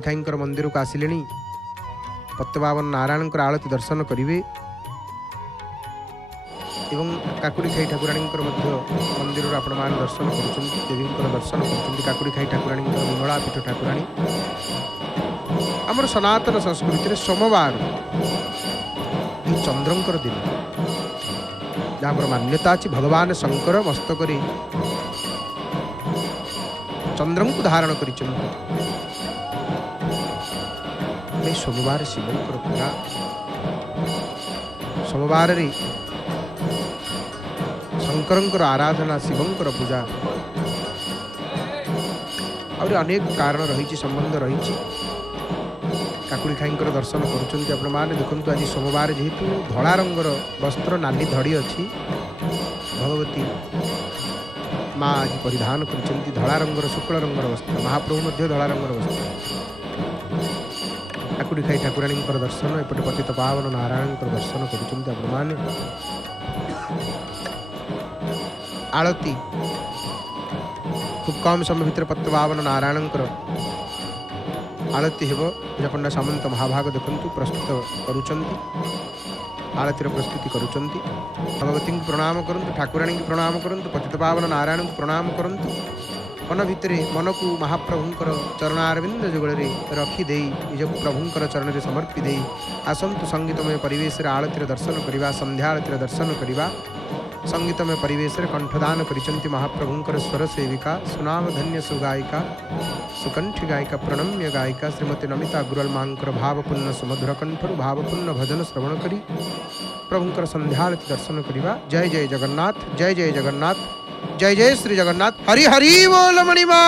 खाईंकर मंदिर को आसिले पत्तबावन नारायण आलती दर्शन करेंगे एवं काकुड़ी खाई ठाकुराणी मंदिर आपण मान दर्शन देवी दर्शन कर खाई ठाकुराणी विमला पीठ ठाकुराणी आमर सनातन संस्कृति सोमवार चंद्रंकर दिन जहाँ मान्यता अच्छी भगवान शंकर मस्तक चंद्र को धारण कर सोमवार शिवंकर पूजा सोमवार शंकर आराधना शिवंकर पूजा और अनेक कारण रही संबंध रही काकुड़ी खाई दर्शन कर देखु आज सोमवार जेहेतु धला रंगर वस्त्र नाली धड़ी अच्छी भगवती माँ आज परिधान कर धला रंगर शुक्ल रंगर वस्त्र महाप्रभु धला रंगर वस्त्र काकुड़ी खाई ठाकुराणी दर्शन एपटे पतित पावन नारायण दर्शन कर आलती खूब कम समय भितर पतित पावन नारायण आलती हेब पूजापंडा सामंत महाभाग देखु प्रस्तुत करुचंती आलतीर प्रस्तुति करुचंती भगवती को प्रणाम करंतु ठाकुराणी की प्रणाम करंतु पतित पावन नारायण को प्रणाम करंतु मन भितर मन को महाप्रभुंकर चरणारविंद जुगल रखिदे निज प्रभुंकर चरण में समर्पी दे आसंतु संगीतमय परिवेश आलतीर दर्शन करवा संध्या आलतीर दर्शन करवा संगीतमय परिवेश कंठदान करिचंती महाप्रभुंकर स्वर सेविका सुनाम धन्य सुगायिका सुकंठी गायिका प्रणम्य गायिका श्रीमती नमिता अग्रवाल मांकर भावपूर्ण सुमधुर कंठर भावपूर्ण भजन श्रवण करी प्रभुंकर संध्याआरती दर्शन करवा। जय जय जगन्नाथ, जय जय जगन्नाथ, जय जय श्री जगन्नाथ। हरि हरि बोल मणिमा।